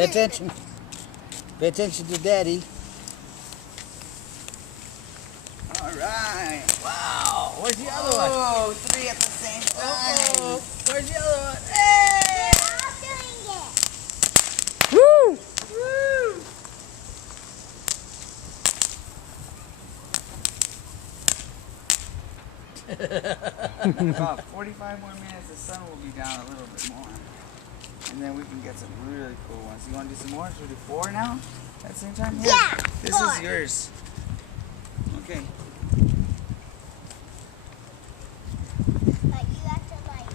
Pay attention. Pay attention to Daddy. All right. Wow. Where's the other one? Oh, three at the same time. Where's the other one? Hey! They're all doing it. Woo! Woo! About 45 more minutes, the sun will be down a little bit more. And then we can get some really cool ones. You want to do some more? Should we do 4 now? At the same time? Yeah, This 4. is yours. Okay. But you have to like.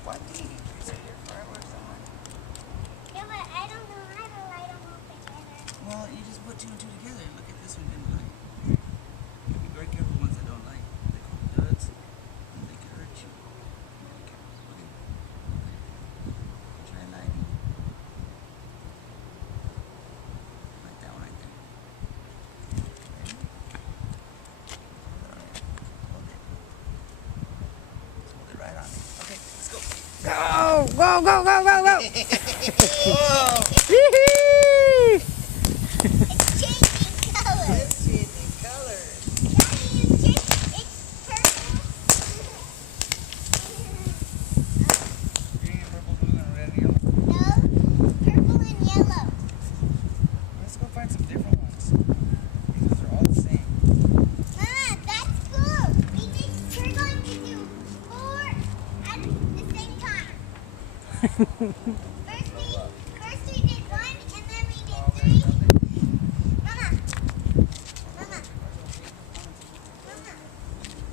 What do you say your fireworks on? Yeah, but I don't know how to light them all together. Well, you just put 2 and 2 together. Look at this one didn't light. Be very careful ones that don't light. They call duds and they can hurt you. Be careful. Okay. Try lighting. Like that one right there. Ready? Hold it. Hold it right on it. Okay, let's go. Go! Go! Go! Go! Go! Go! Whoa! Yee-hee! It's changing colors. It's changing colors. Daddy, it's purple. Green, purple, blue, and red and yellow. No, purple and yellow. Let's go find some different ones. These are all the same. Mama, that's cool. We're going to do 4 at the same time.